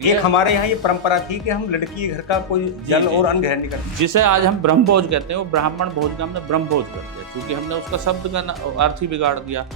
एक हमारे यहाँ ये परंपरा थी कि हम लड़की के घर का कोई जल और अन्न ग्रहण नहीं करते। जिसे आज हम ब्रह्म भोज कहते हैं, वो ब्राह्मण भोज का हमने ब्रह्म भोज कर दिया, क्योंकि हमने उसका शब्द का अर्थ ही बिगाड़ दिया।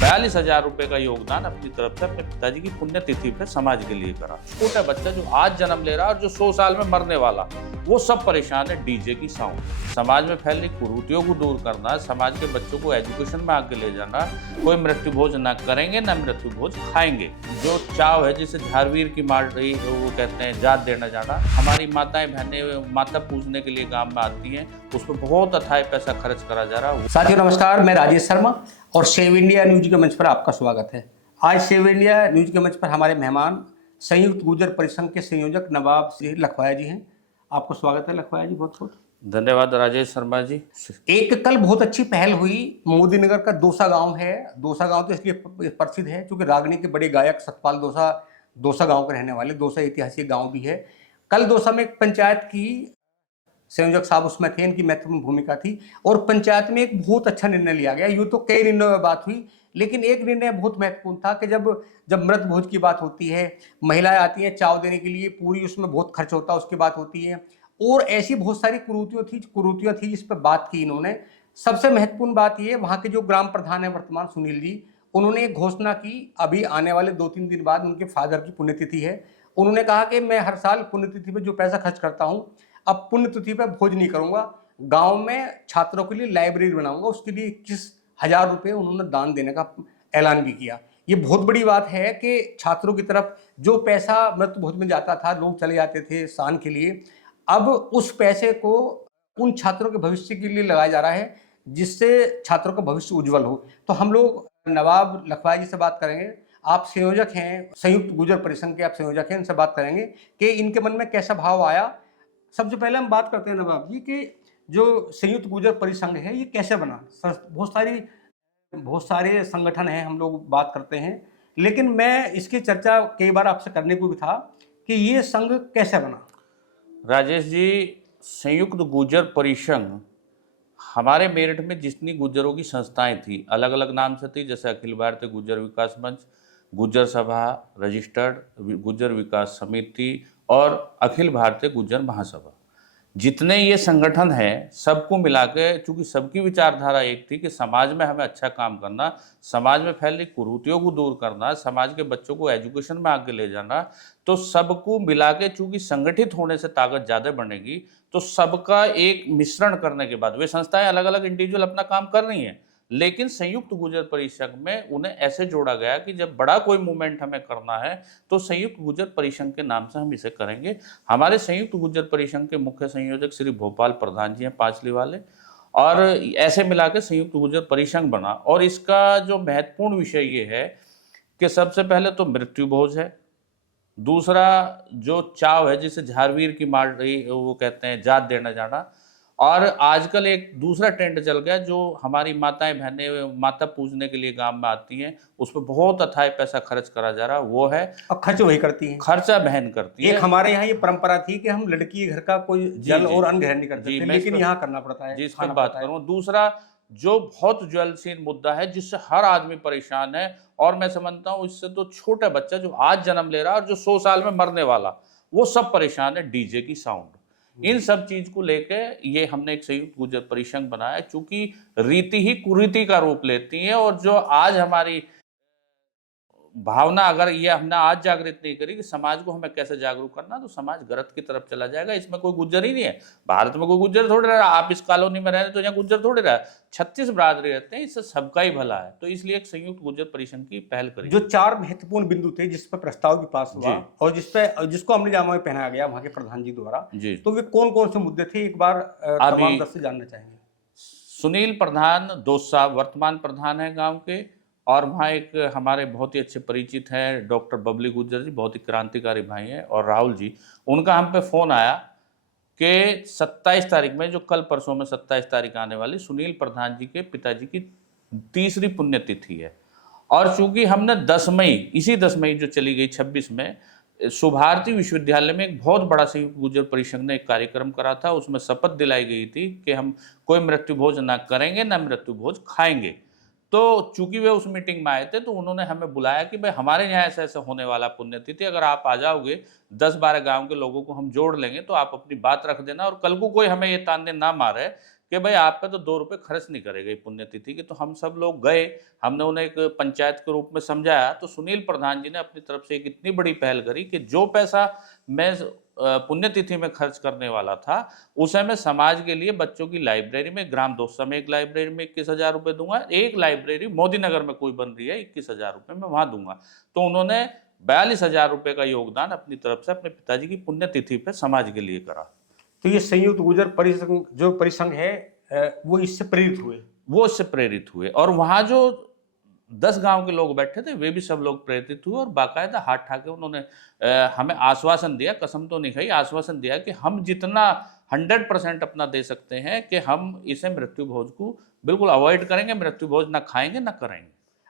42,000 रुपए का योगदान अपनी तरफ से अपने पिताजी की पुण्यतिथि पे समाज के लिए करा। छोटा बच्चा जो आज जन्म ले रहा है और जो 100 साल में मरने वाला, वो सब परेशान है डीजे की साउंड। समाज में फैल रही कुरीतियों को दूर करना, समाज के बच्चों को एजुकेशन में आगे ले जाना। कोई मृत्यु भोज ना करेंगे ना मृत्यु भोज खाएंगे। जो चाव है जिसे झारवीर की मार रही, वो कहते हैं जात देना जाना। हमारी माताएं बहनें माता पूजने के लिए गांव में आती हैं, उसमें बहुत अथाह पैसा खर्च करा जा रहा है। साथियों नमस्कार, मैं राजेश शर्मा और सेव इंडिया न्यूज के मंच पर आपका स्वागत है। आज सेव इंडिया न्यूज के मंच पर हमारे मेहमान संयुक्त गुर्जर परिसंघ के संयोजक नवाब सिंह लखवाया जी हैं। आपको स्वागत है लखवाया जी, बहुत बहुत धन्यवाद राजेश शर्मा जी। एक कल बहुत अच्छी पहल हुई। मोदी नगर का दोसा गांव है। दोसा गांव तो इसलिए प्रसिद्ध है क्योंकि रागनी के बड़े गायक सतपाल दोसा गांव के रहने वाले। दोसा ऐतिहासिक गांव भी है। कल दोसा में एक पंचायत की संयोजक साहब उसमें थे, इनकी महत्वपूर्ण भूमिका थी और पंचायत में एक बहुत अच्छा निर्णय लिया गया। यूँ तो कई निर्णयों में बात हुई, लेकिन एक निर्णय बहुत महत्वपूर्ण था कि जब मृत भोज की बात होती है, महिलाएं आती हैं चाव देने के लिए, पूरी उसमें बहुत खर्च होता है, उसकी बात होती है। और ऐसी बहुत सारी कुरीतियाँ थी जिस पर बात की इन्होंने। सबसे महत्वपूर्ण बात ये, वहाँ के जो ग्राम प्रधान है वर्तमान सुनील जी, उन्होंने एक घोषणा की। अभी आने वाले 2-3 दिन बाद उनके फादर की पुण्यतिथि है। उन्होंने कहा कि मैं हर साल पुण्यतिथि पर जो पैसा खर्च करता हूँ, अब पुण्यतिथि पर भोज नहीं करूँगा। गांव में छात्रों के लिए लाइब्रेरी बनाऊंगा। उसके लिए 21,000 रुपये उन्होंने दान देने का ऐलान भी किया। ये बहुत बड़ी बात है कि छात्रों की तरफ जो पैसा मृत भोज में जाता था, लोग चले जाते थे शान के लिए, अब उस पैसे को उन छात्रों के भविष्य के लिए लगाया जा रहा है, जिससे छात्रों का भविष्य उज्जवल हो। तो हम लोग नवाब लखवाया जी से बात करेंगे। आप संयोजक हैं, संयुक्त गुर्जर परिसंघ के आप संयोजक हैं, इनसे बात करेंगे कि इनके मन में कैसा भाव आया। सबसे पहले हम बात करते हैं नवाब जी कि जो संयुक्त गुर्जर परिसंघ है ये कैसे बना। बहुत सारे संगठन हैं, हम लोग बात करते हैं, लेकिन मैं इसकी चर्चा कई बार आपसे करने को भी था कि ये संघ कैसे बना। राजेश जी, संयुक्त गुर्जर परिसंघ हमारे मेरठ में जितनी गुर्जरों की संस्थाएं थी, अलग अलग नाम से थी, जैसे अखिल भारतीय गुर्जर विकास मंच, गुर्जर सभा, रजिस्टर्ड गुर्जर विकास समिति और अखिल भारतीय गुर्जर महासभा। जितने ये संगठन हैं, सबको मिला के, चूंकि सबकी विचारधारा एक थी कि समाज में हमें अच्छा काम करना, समाज में फैल रही कुरीतियों को दूर करना, समाज के बच्चों को एजुकेशन में आगे ले जाना, तो सबको मिला के, चूंकि संगठित होने से ताकत ज़्यादा बनेगी, तो सबका एक मिश्रण करने के बाद, वे संस्थाएं अलग अलग इंडिविजुअल अपना काम कर रही हैं, लेकिन संयुक्त गुर्जर परिसंघ में उन्हें ऐसे जोड़ा गया कि जब बड़ा कोई मूवमेंट हमें करना है तो संयुक्त गुर्जर परिसंघ के नाम से हम इसे करेंगे। हमारे संयुक्त गुर्जर परिसंघ के मुख्य संयोजक श्री भोपाल प्रधान जी हैं, पांचली वाले, और ऐसे मिला के संयुक्त गुर्जर परिसंघ बना। और इसका जो महत्वपूर्ण विषय ये है कि सबसे पहले तो मृत्यु भोज है, दूसरा जो चाव है जिसे झारवीर की मार रही, वो कहते हैं जात देना जाना, और आजकल एक दूसरा ट्रेंड चल गया जो हमारी माताएं बहनें माता पूजने के लिए गांव में आती हैं, उस पर बहुत अथाह पैसा खर्च करा जा रहा है, वो है। अब खर्च वही करती है, खर्चा बहन करती है। एक हमारे यहाँ ये परंपरा थी कि हम लड़की के घर का कोई जल और अन्न ग्रहण नहीं करते थे, लेकिन यहाँ करना पड़ता है। जी, इस पर बात करूँ। दूसरा जो बहुत ज्वलनशील मुद्दा है जिससे हर आदमी परेशान है, और मैं समझता हूँ इससे तो छोटा बच्चा जो आज जन्म ले रहा है और जो 100 साल में मरने वाला, वो सब परेशान है, डीजे की साउंड। इन सब चीज को लेके ये हमने एक संयुक्त गुर्जर परिसंघ बनाया, चूंकि रीति ही कुरीति का रूप लेती है, और जो आज हमारी भावना, अगर ये हमने आज जागृत नहीं करी कि समाज को हमें कैसे जागरूक करना, तो समाज गलत की तरफ चला जाएगा। इसमें कोई गुर्जर ही नहीं है, भारत में कोई गुर्जर थोड़े रहा। आप इस कॉलोनी में रह रहे तो यहाँ गुर्जर थोड़े रहा, 36 बिरादरी रहते हैं, इससे सबका ही भला है। तो इसलिए एक संयुक्त गुर्जर परिसंघ की पहल करी। जो 4 महत्वपूर्ण बिंदु थे जिस पर प्रस्ताव भी पास हुआ और जिसको हमने जामा में पहनाया गया वहां के प्रधान जी द्वारा, तो वे कौन कौन से मुद्दे थे, एक बार तमाम दर्शक जानना चाहेंगे। सुनील प्रधान दोसा वर्तमान प्रधान है गांव के, और वहाँ एक हमारे बहुत ही अच्छे परिचित हैं डॉक्टर बबली गुर्जर जी, बहुत ही क्रांतिकारी भाई हैं, और राहुल जी। उनका हम पे फ़ोन आया कि 27 तारीख में, जो कल परसों में 27 तारीख आने वाली, सुनील प्रधान जी के पिताजी की 3री पुण्यतिथि है। और चूंकि हमने 10 मई, इसी 10 मई जो चली गई 26 में, सुभारती विश्वविद्यालय में एक बहुत बड़ा संयुक्त गुर्जर परिसंघ ने एक कार्यक्रम करा था। उसमें शपथ दिलाई गई थी कि हम कोई मृत्यु भोज ना करेंगे ना मृत्यु भोज खाएंगे। तो चूंकि वे उस मीटिंग में आए थे तो उन्होंने हमें बुलाया कि भाई हमारे यहाँ ऐसे ऐसे होने वाला पुण्यतिथि, अगर आप आ जाओगे 10-12 गांव के लोगों को हम जोड़ लेंगे तो आप अपनी बात रख देना, और कल को कोई हमें ये ताने ना मारे कि भाई आप पे तो 2 रुपए खर्च नहीं करेगा ये पुण्यतिथि के। तो हम सब लोग गए, हमने उन्हें एक पंचायत के रूप में समझाया। तो सुनील प्रधान जी ने अपनी तरफ से एक इतनी बड़ी पहल करी कि जो पैसा मैं पुण्यतिथि में खर्च करने वाला था उसे मैं समाज के लिए बच्चों की लाइब्रेरी में, ग्राम दोसा में एक लाइब्रेरी में 21,000 रुपये दूंगा, एक लाइब्रेरी मोदी नगर में कोई बन रही है 21,000 रुपये में वहां दूंगा। तो उन्होंने 42,000 रुपये का योगदान अपनी तरफ से अपने पिताजी की पुण्यतिथि पे समाज के लिए करा। तो ये संयुक्त गुर्जर परिसंघ जो परिसंघ है वो इससे प्रेरित हुए? वो इससे प्रेरित हुए, और वहां जो 10 गांव के लोग बैठे थे वे भी सब लोग प्रेरित हुए, और बाकायदा हाथ ठाके उन्होंने हमें आश्वासन दिया, कसम तो नहीं खाई, आश्वासन दिया कि हम जितना 100% अपना दे सकते हैं कि हम इसे मृत्यु भोज को बिल्कुल अवॉइड करेंगे, मृत्यु भोज ना खाएंगे ना करेंगे।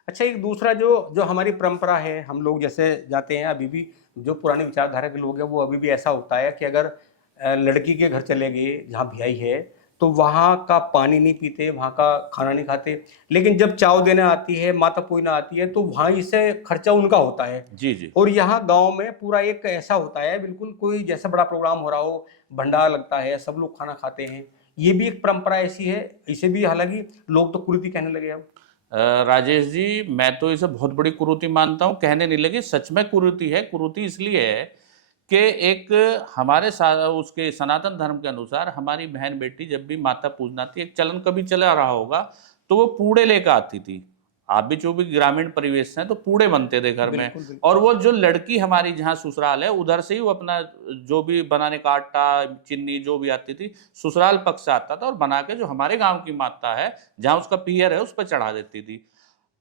अच्छा, एक दूसरा जो जो हमारी परंपरा है, हम लोग जैसे जाते हैं, अभी भी जो पुरानी विचारधारा के लोग हैं वो अभी भी ऐसा होता है कि अगर लड़की के घर चले गए जहाँ ब्याई है तो वहाँ का पानी नहीं पीते, वहाँ का खाना नहीं खाते, लेकिन जब चाव देने आती है, माता पूजना आती है तो वहाँ इससे खर्चा उनका होता है। जी जी। और यहाँ गांव में पूरा एक ऐसा होता है, बिल्कुल कोई जैसा बड़ा प्रोग्राम हो रहा हो, भंडारा लगता है, सब लोग खाना खाते हैं। ये भी एक परंपरा ऐसी है, इसे भी हालांकि लोग तो कुरीति कहने लगे अब। राजेश जी, मैं तो इसे बहुत बड़ी कुरीति मानता हूँ, कहने नहीं लगे, सच में कुरीति है। कुरीति इसलिए है कि एक हमारे उसके सनातन धर्म के अनुसार हमारी बहन बेटी जब भी माता पूजना थी, एक चलन कभी चला रहा होगा, तो वो पूड़े लेकर आती थी। आप भी जो भी ग्रामीण परिवेश है तो पूड़े बनते थे घर में, बिल्कुल, बिल्कुल। और वो जो लड़की हमारी जहाँ ससुराल है उधर से ही वो अपना जो भी बनाने का आटा चीनी जो भी आती थी ससुराल पक्ष से आता था, और बना के जो हमारे गांव की माता है जहाँ उसका पियर है उस पर चढ़ा देती थी।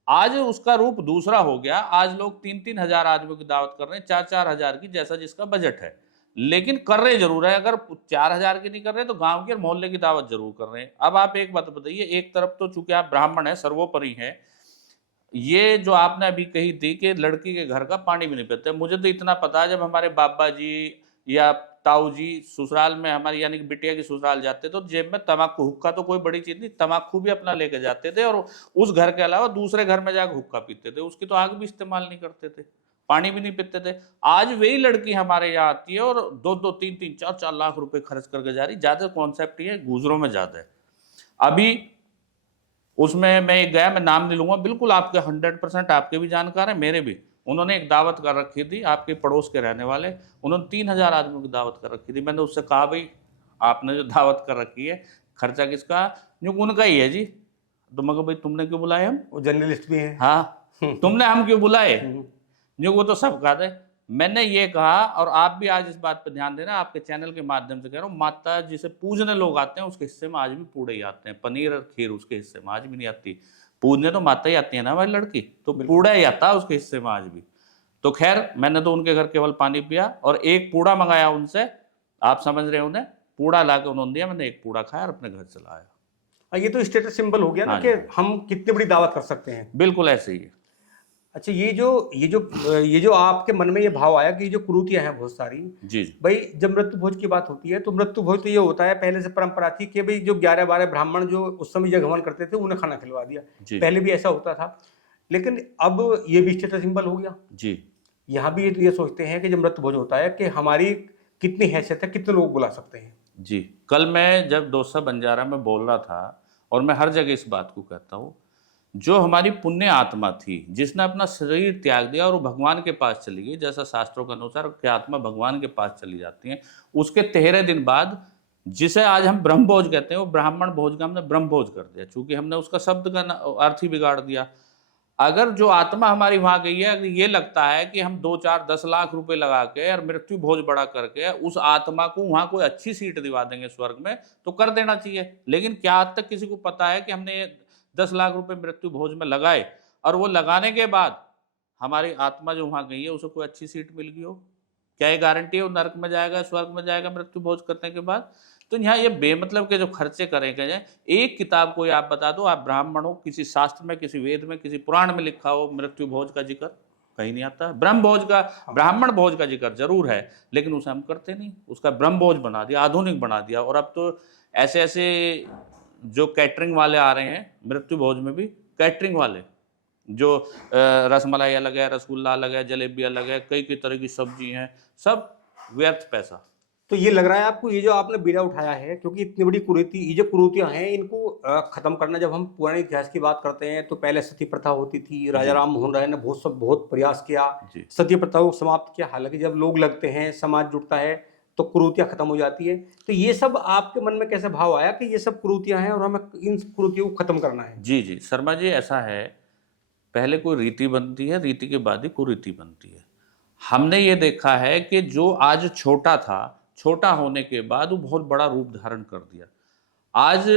आज उसका रूप दूसरा हो गया, आज लोग 3-3 हजार आदमियों की दावत कर रहे हैं, 4-4 हजार की, जैसा जिसका बजट है, लेकिन कर रहे जरूर है। अगर 4 हजार की नहीं कर रहे तो गांव के और मोहल्ले की दावत जरूर कर रहे हैं। अब आप एक बात बताइए, एक तरफ तो चूंकि आप ब्राह्मण है, सर्वोपरि है, ये जो आपने अभी कही थी कि लड़की के घर का पानी भी नहीं पीते, मुझे तो इतना पता है, जब हमारे बाबा जी या ताऊ जी ससुराल में हमारी यानी कि बिटिया की ससुराल जाते तो जेब में तम्बाकू, हुक्का तो कोई बड़ी चीज नहीं, तम्बाकू भी अपना लेके जाते थे, और उस घर के अलावा दूसरे घर में जाकर हुक्का पीते थे, उसकी तो आग भी इस्तेमाल नहीं करते थे, पानी भी नहीं पीते थे। आज वही लड़की हमारे यहाँ आती है और 2-2, 3-3, 4-4 लाख रुपए खर्च करके जा रही। ज्यादा कॉन्सेप्ट ये गुजरों में ज्यादा है। अभी उसमें मैं एक गया, मैं नाम नहीं लूंगा, बिल्कुल आपके 100% आपके भी जानकार है, मेरे भी। उन्होंने एक दावत कर रखी थी, आपके पड़ोस के रहने वाले, उन्होंने 3,000 आदमियों की दावत कर रखी थी। मैंने उससे कहा भाई आपने जो दावत कर रखी है खर्चा किसका? जो उनका ही है जी। तो मैं कहा भाई तुमने क्यों बुलाए हम? वो जर्नलिस्ट भी हैं। हाँ, तुमने हम क्यों बुलाए? जो वो तो सब कहा थे। मैंने ये कहा, और आप भी आज इस बात पर ध्यान देना, आपके चैनल के माध्यम से कह रहा हूँ, माता जिसे पूजने लोग आते हैं उसके हिस्से में आज भी पूड़े ही आते हैं, पनीर और खीर उसके हिस्से में आज भी नहीं आती। पूजने तो माता ही आती है ना हमारी लड़की, तो पूड़ा ही आता है उसके हिस्से में आज भी। तो खैर, मैंने तो उनके घर केवल पानी पिया और एक पूड़ा मंगाया उनसे, आप समझ रहे हो, उन्हें पूड़ा ला के उन्होंने दिया, मैंने एक पूड़ा खाया और अपने घर चला आया। ये तो स्टेटस सिंबल हो गया ना हाँ कि हम कितनी बड़ी दावत कर सकते हैं। बिल्कुल ऐसे ही है। अच्छा, ये जो आपके मन में ये भाव आया कि ये जो कुरीतियां हैं बहुत सारी, जी जी भाई जब मृत्यु भोज की बात होती है तो मृत्यु भोज तो ये होता है, पहले से परंपरा थी कि भाई जो 11-12 ब्राह्मण जो उस समय जगमन करते थे उन्हें खाना खिलवा दिया। जी पहले भी ऐसा होता था, लेकिन अब ये भी स्टेटस सिंबल हो गया। जी। यहाँ भी ये सोचते हैं कि जब मृत्यु भोज होता है कि हमारी कितनी हैसियत है, कितने लोग बुला सकते हैं। जी, कल मैं जब डोसा बंजारा में बोल रहा था, और मैं हर जगह इस बात को कहता हूँ, जो हमारी पुण्य आत्मा थी जिसने अपना शरीर त्याग दिया और वो भगवान के पास चली गई, जैसा शास्त्रों के अनुसार कि आत्मा भगवान के पास चली जाती है, उसके 13 दिन बाद, जिसे आज हम ब्रह्म भोज कहते हैं, वो ब्राह्मण भोज का हमने ब्रह्म भोज कर दिया, चूंकि हमने उसका शब्द का अर्थ ही बिगाड़ दिया। अगर जो आत्मा हमारी वहां गई है, अगर ये लगता है कि हम 2-4-10 लाख रुपए लगा के और मृत्यु भोज बड़ा करके उस आत्मा को वहां कोई अच्छी सीट दिवा देंगे स्वर्ग में, तो कर देना चाहिए। लेकिन क्या आज तक किसी को पता है कि हमने 10 लाख रुपए मृत्यु भोज में लगाए और वो लगाने के बाद हमारी आत्मा जो वहां गई है उसे कोई अच्छी सीट मिल गई हो? क्या ये गारंटी है वो नरक में जाएगा, स्वर्ग में जाएगा मृत्यु भोज करने के बाद? तो यहाँ ये बेमतलब के जो खर्चे करेंगे, एक किताब कोई आप बता दो, आप ब्राह्मण हो, किसी शास्त्र में, किसी वेद में, किसी पुराण में लिखा हो मृत्यु भोज का जिक्र? कहीं नहीं आता। ब्रह्म भोज का, ब्राह्मण भोज का जिक्र जरूर है, लेकिन उसे हम करते नहीं, उसका ब्रह्म भोज बना दिया, आधुनिक बना दिया। और अब तो ऐसे ऐसे जो कैटरिंग वाले आ रहे हैं मृत्यु भोज में भी, कैटरिंग वाले जो रसमलाई अलग है, रसगुल्ला अलग है, जलेबी अलग है, कई कई तरह की सब्जी हैं, सब व्यर्थ पैसा। तो ये लग रहा है आपको, ये जो आपने बीड़ा उठाया है, क्योंकि इतनी बड़ी कुरीति, ये जो कुरीतियां हैं, इनको खत्म करना, जब हम पुराने इतिहास की बात करते हैं तो पहले सती प्रथा होती थी, राजा जी राम मोहन राय ने बहुत प्रयास किया जी सती प्रथा को समाप्त किया। हालांकि जब लोग लगते हैं, समाज जुड़ता है, तो कुरीतियां खत्म हो जाती है। तो ये सब आपके मन में कैसे भाव आया कि ये सब कुरीतियां हैं और हमें इन कुरीतियों को खत्म करना है? जी जी शर्मा जी, ऐसा है, पहले कोई रीति बनती है, रीति के बाद ही कुरीति बनती है। हमने ये देखा है कि जो आज छोटा था, छोटा होने के बाद वो बहुत बड़ा रूप धारण कर दिया। आज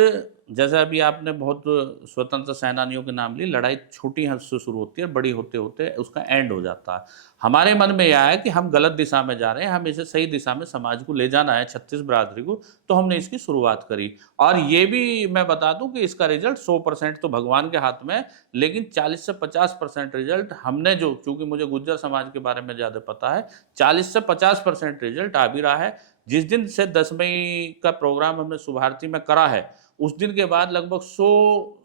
जैसे अभी आपने बहुत स्वतंत्र सेनानियों के नाम लिए, लड़ाई छोटी हद से शुरू होती है, बड़ी होते होते उसका एंड हो जाता है। हमारे मन में यह है कि हम गलत दिशा में जा रहे हैं, हम इसे सही दिशा में समाज को ले जाना है, 36 बिरादरी को, तो हमने इसकी शुरुआत करी। और ये भी मैं बता दूं कि इसका रिजल्ट 100% तो भगवान के हाथ में है, लेकिन 40 से 50% रिजल्ट हमने जो, चूंकि मुझे गुज्जर समाज के बारे में ज़्यादा पता है, 40 से 50% रिजल्ट आ भी रहा है। जिस दिन से 10 मई का प्रोग्राम हमने शुभारती में करा है, उस दिन के बाद लगभग 100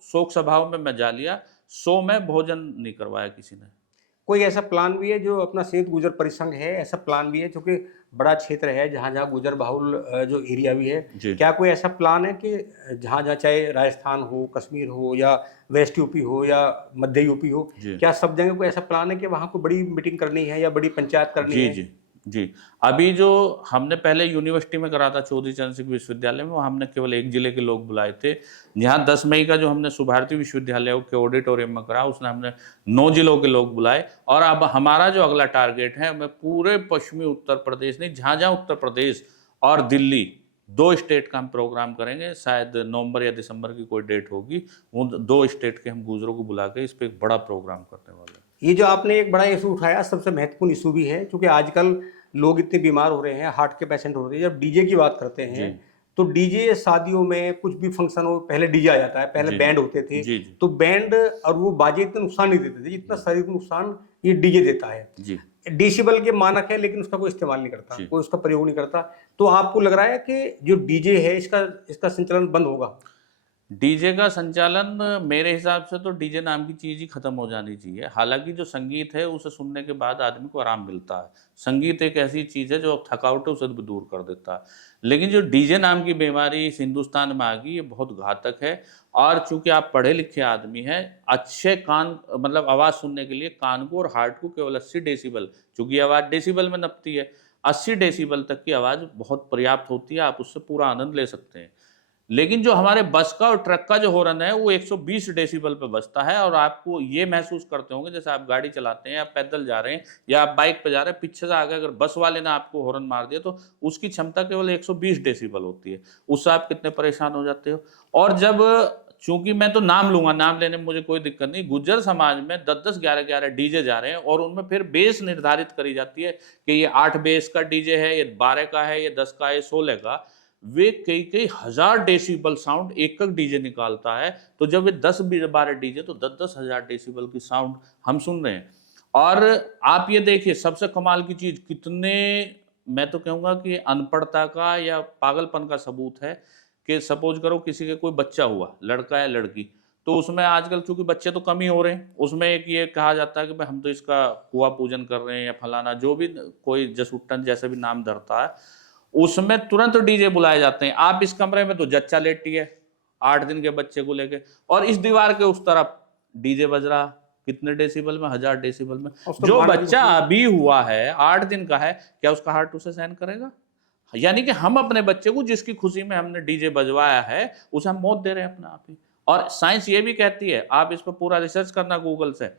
शोक सभाओं में मैं जा लिया, 100 में भोजन नहीं करवाया किसी ने। कोई ऐसा प्लान भी है जो अपना संयुक्त गुर्जर परिसंघ है, ऐसा प्लान भी है, क्योंकि बड़ा क्षेत्र है जहाँ जहाँ गुर्जर बाहुल जो एरिया भी है, जी क्या कोई ऐसा प्लान है कि जहाँ जहाँ, चाहे राजस्थान हो, कश्मीर हो, या वेस्ट यूपी हो, या मध्य यूपी हो, जी क्या सब जगह कोई ऐसा प्लान है कि वहाँ को बड़ी मीटिंग करनी है या बड़ी पंचायत करनी जी है? जी जी अभी जो हमने पहले यूनिवर्सिटी में करा था, चौधरी चरण सिंह विश्वविद्यालय में, वहाँ हमने केवल एक जिले के लोग बुलाए थे। यहाँ 10 मई का जो हमने शुभारती विश्वविद्यालय के ऑडिटोरियम में करा, उसने हमने 9 जिलों के लोग बुलाए। और अब हमारा जो अगला टारगेट है, मैं पूरे पश्चिमी उत्तर प्रदेश नहीं, जहाँ जहाँ उत्तर प्रदेश और दिल्ली, 2 स्टेट का हम प्रोग्राम करेंगे। शायद नवंबर या दिसंबर की कोई डेट होगी, उन 2 स्टेट के हम गुजरों को बुला के इस पर एक बड़ा प्रोग्राम करने वाले हैं। ये जो आपने एक बड़ा इशू उठाया, सबसे महत्वपूर्ण इशू भी है, क्योंकि आजकल लोग इतने बीमार हो रहे हैं, हार्ट के पेशेंट हो रहे हैं। जब डीजे की बात करते हैं, जी तो डीजे शादियों में कुछ भी फंक्शन हो, पहले डीजे आ जाता है, पहले जी बैंड होते थे। जी जी तो बैंड और वो बाजे इतना नुकसान नहीं देते थे जितना शरीर को नुकसान ये डीजे देता है। जी डेसिबल के मानक है, लेकिन उसका कोई इस्तेमाल नहीं करता, जी कोई उसका प्रयोग नहीं करता। तो आपको लग रहा है कि जो डीजे है, इसका संचालन बंद होगा? डीजे का संचालन, मेरे हिसाब से तो डीजे नाम की चीज़ ही खत्म हो जानी चाहिए। हालांकि जो संगीत है, उसे सुनने के बाद आदमी को आराम मिलता है। संगीत एक ऐसी चीज़ है जो थकावट है उसे भी दूर कर देता है। लेकिन जो डीजे नाम की बीमारी इस हिंदुस्तान में आ गई, ये बहुत घातक है। और चूंकि आप पढ़े लिखे आदमी हैं, अच्छे कान, मतलब आवाज़ सुनने के लिए कान को और हार्ट को केवल 80 डेसिबल, चूंकि आवाज़ डेसिबल में नपती है, 80 डेसिबल तक की आवाज़ बहुत पर्याप्त होती है, आप उससे पूरा आनंद ले सकते हैं। लेकिन जो हमारे बस का और ट्रक का जो हॉर्न है, वो 120 डेसिबल पे बजता है। और आपको ये महसूस करते होंगे, जैसे आप गाड़ी चलाते हैं, आप पैदल जा रहे हैं या आप बाइक पे जा रहे हैं, पीछे से आगे अगर बस वाले ने आपको हॉर्न मार दिया तो उसकी क्षमता केवल 120 डेसिबल होती है। उससे आप कितने परेशान हो जाते हो। और जब, चूंकि मैं तो नाम लूंगा, नाम लेने में मुझे कोई दिक्कत नहीं, गुज्जर समाज में 10-10, 11-11 डीजे जा रहे हैं, और उनमें फिर बेस निर्धारित करी जाती है कि ये 8 बेस का डीजे है, ये 12 का है, ये 10 का है, 16 का। वे कई कई हजार डेसिबल साउंड एक डीजे निकालता है। तो जब वे 10-12 डीजे, तो 10-10 हजार डेसिबल की साउंड हम सुन रहे हैं। और आप ये देखिए, सबसे कमाल की चीज, कितने, मैं तो कहूँगा कि अनपढ़ता का या पागलपन का सबूत है कि सपोज करो किसी के कोई बच्चा हुआ, लड़का या लड़की, तो उसमें आजकल चूंकि बच्चे तो कम ही हो रहे हैं, उसमें एक ये कहा जाता है कि भाई हम तो इसका कुआ पूजन कर रहे हैं, या फलाना, जो भी कोई जसुट्टन जैसे भी नाम धरता है, उसमें तुरंत डीजे बुलाए जाते हैं। आप इस कमरे में तो जच्चा लेटी है 8 दिन के बच्चे को लेके, और इस दीवार के उस तरफ डीजे बज रहा, कितने डेसिबल में, 1000 डेसिबल में। जो बच्चा अभी हुआ है, 8 दिन का है, क्या उसका हार्ट उसे सहन करेगा? यानी कि हम अपने बच्चे को, जिसकी खुशी में हमने डीजे बजवाया है, उसे हम मौत दे रहे हैं अपने आप ही। और साइंस ये भी कहती है, आप इस पर पूरा रिसर्च करना गूगल से,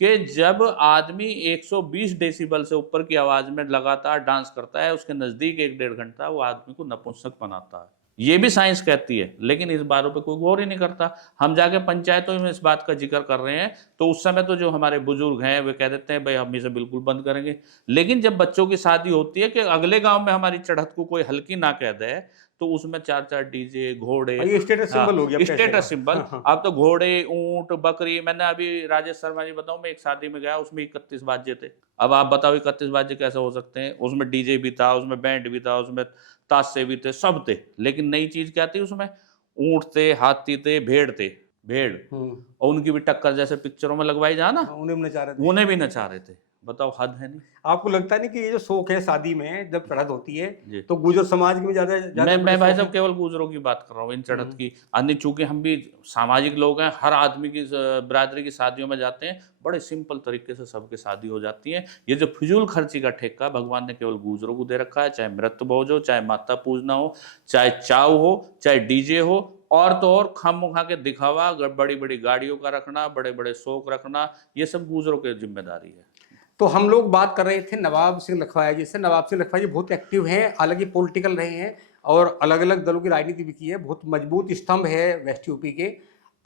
कि जब आदमी 120 डेसिबल से ऊपर की आवाज में लगातार डांस करता है, उसके नजदीक 1-1.5 घंटा वो आदमी को नपुंसक बनाता है। ये भी साइंस कहती है, लेकिन इस बातों पे कोई गौर ही नहीं करता। हम जाके पंचायतों में इस बात का जिक्र कर रहे हैं, तो उस समय तो जो हमारे बुजुर्ग हैं वे कह देते हैं भाई हम इसे बिल्कुल बंद करेंगे। लेकिन जब बच्चों की शादी होती है कि अगले गांव में हमारी चढ़त को कोई हल्की ना कह दे, तो उसमें 4-4 डीजे, घोड़े, ये स्टेटस सिंबल हो गया, स्टेटस सिंबल। अब तो घोड़े, ऊंट, बकरी, मैंने अभी राजेश शर्मा जी बताऊं, मैं एक शादी में गया, उसमें 31 बाजे थे। अब आप बताओ 31 बाजे कैसे हो सकते हैं? उसमें डीजे भी था, उसमें बैंड भी था, उसमें ताशे भी थे, सब थे। लेकिन नई चीज क्या थी उसमें? ऊंट थे, हाथी थे, भेड़ थे। भेड़, और उनकी भी टक्कर जैसे पिक्चरों में लगवाई जा ना, उन्हें भी नचा रहे थे। उन्हें भी नचा रहे थे। बताओ, हद है नहीं। आपको लगता नहीं कि ये जो शौक है शादी में जब चढ़त होती है जी। तो गुजर समाज में ज्यादा मैं भाई साहब केवल गुजरों की बात कर रहा हूँ, इन चढ़त की अन्य, चूंकि हम भी सामाजिक लोग हैं, हर आदमी की बिरादरी की शादियों में जाते हैं, बड़े सिंपल तरीके से सबके शादी हो जाती है। ये जो फिजूल खर्ची का ठेका भगवान ने केवल गुजरों को दे रखा है, चाहे मृत्यु भोज हो, चाहे माता पूजना हो, चाहे चाव हो, चाहे डीजे हो, और तो और खाम खा के दिखावा, बड़ी बड़ी गाड़ियों का रखना, बड़े बड़े शौक रखना, ये सब गुजरों की जिम्मेदारी है। तो हम लोग बात कर रहे थे नवाब सिंह लखवाया जी से। नवाब सिंह लखवाया जी बहुत एक्टिव हैं, हालांकि पॉलिटिकल रहे हैं और अलग अलग दलों की राजनीति भी की है, बहुत मजबूत स्तंभ है वेस्ट यूपी के।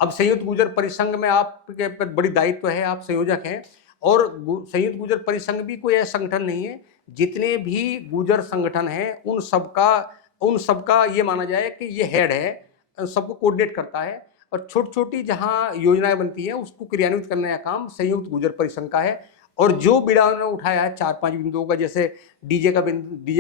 अब संयुक्त गुर्जर परिसंघ में आपके पर बड़ी दायित्व है, आप संयोजक हैं। और संयुक्त गुर्जर परिसंघ भी कोई ऐसा संगठन नहीं है, जितने भी गुर्जर संगठन हैं उन सबका ये माना जाए कि ये हेड है, सबको कोऑर्डिनेट करता है। और छोटी छोटी जहाँ योजनाएं बनती हैं उसको क्रियान्वित करने का काम संयुक्त गुर्जर परिसंघ का है। और जो बीड़ा उन्होंने उठाया है 4-5 बिंदुओं का, जैसे डीजे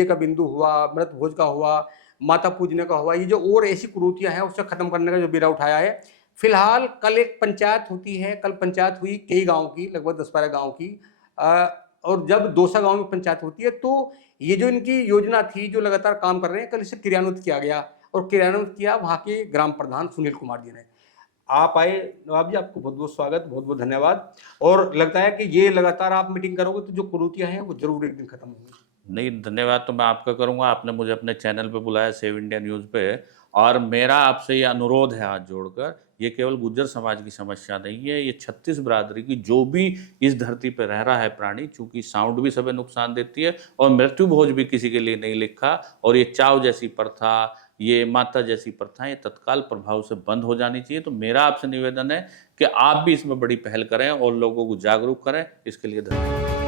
का बिंदु हुआ, मृत भोज का हुआ, माता पूजने का हुआ, ये जो और ऐसी कुरीतियां हैं उससे खत्म करने का जो बीड़ा उठाया है। फिलहाल कल एक पंचायत होती है, कल पंचायत हुई कई गांव की, लगभग 10-12 गांव की। और जब दौसा गांव में पंचायत होती है तो ये जो इनकी योजना थी जो लगातार काम कर रहे हैं, कल इसे क्रियान्वित किया गया। और क्रियान्वित किया वहाँ के ग्राम प्रधान सुनील कुमार जी ने। आप आए नवाब जी, आपको बहुत बहुत स्वागत, बहुत बहुत धन्यवाद। और लगता है कि ये लगातार आप मीटिंग करोगे तो जो कुरीतियां हैं वो जरूर एक दिन खत्म होंगी। नहीं, धन्यवाद तो मैं आपका करूंगा, आपने मुझे अपने चैनल पे बुलाया, सेव इंडिया न्यूज़ पे। और मेरा आपसे ये अनुरोध है हाथ जोड़कर, ये केवल गुज्जर समाज की समस्या नहीं है, ये 36 बिरादरी की जो भी इस धरती पर रह रहा है प्राणी, चूंकि साउंड भी सबे नुकसान देती है और मृत्यु भोज भी किसी के लिए नहीं लिखा। और ये चाव जैसी प्रथा, ये माता जैसी प्रथाएं, ये तत्काल प्रभाव से बंद हो जानी चाहिए। तो मेरा आपसे निवेदन है कि आप भी इसमें बड़ी पहल करें और लोगों को जागरूक करें। इसके लिए धन्यवाद।